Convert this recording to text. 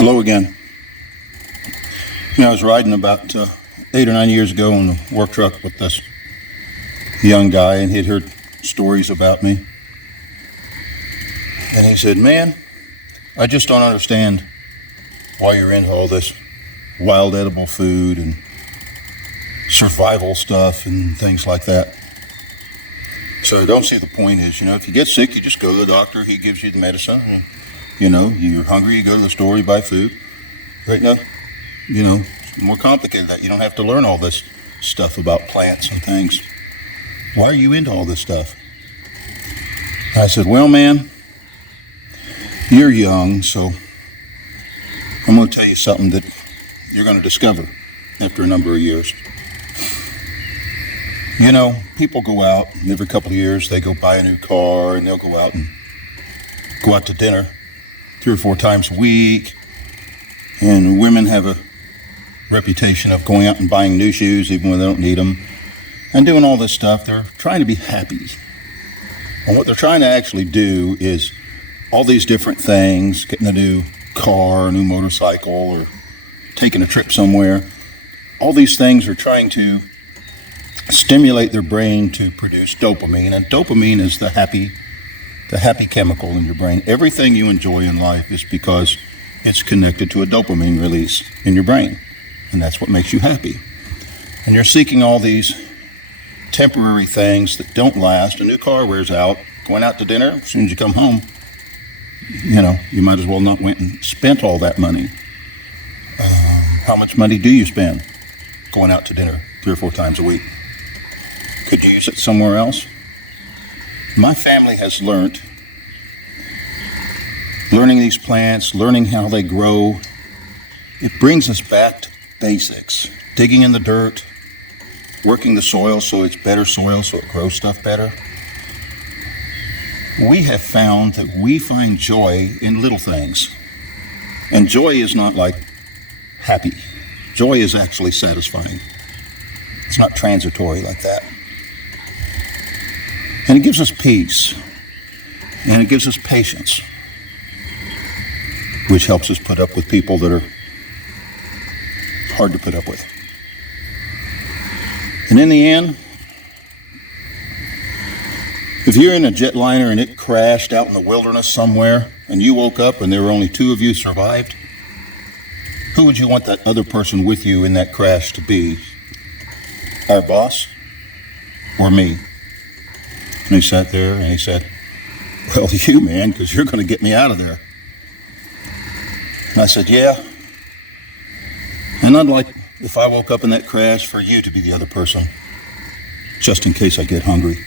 Hello again. I was riding about 8 or 9 years ago on a work truck with this young guy, and he'd heard stories about me. And he said, "Man, I just don't understand why you're into all this wild edible food and survival stuff and things like that. So I don't see the point is, if you get sick, you just go to the doctor, he gives you the medicine, and, you're hungry, you go to the store, you buy food. Right now, it's more complicated than that. You don't have to learn all this stuff about plants and things. Why are you into all this stuff?" I said, "Well, man, you're young, so I'm going to tell you something that you're going to discover after a number of years. People go out, and every couple of years they go buy a new car, and they'll go out to dinner 3 or 4 times a week. And women have a reputation of going out and buying new shoes even when they don't need them, and doing all this stuff. They're trying to be happy. And what they're trying to actually do is all these different things, getting a new car, a new motorcycle, or taking a trip somewhere. All these things are trying to stimulate their brain to produce dopamine, and dopamine is the happy chemical in your brain. Everything you enjoy in life is because it's connected to a dopamine release in your brain, and that's what makes you happy. And you're seeking all these temporary things that don't last. A new car wears out. Going out to dinner, as soon as you come home, you might as well not went and spent all that money. How much money do you spend going out to dinner 3 or 4 times a week? Could you use it somewhere else? My family has learning these plants, learning how they grow. It brings us back to basics. Digging in the dirt, working the soil so it's better soil, so it grows stuff better. We have found that we find joy in little things. And joy is not like happy. Joy is actually satisfying. It's not transitory like that. And it gives us peace. And it gives us patience, which helps us put up with people that are hard to put up with. And in the end, if you're in a jetliner and it crashed out in the wilderness somewhere, and you woke up and there were only 2 of you survived, who would you want that other person with you in that crash to be? Our boss or me? And he sat there and he said, "Well, you, man, because you're going to get me out of there." And I said, "Yeah. And I'd like, if I woke up in that crash, for you to be the other person, just in case I get hungry."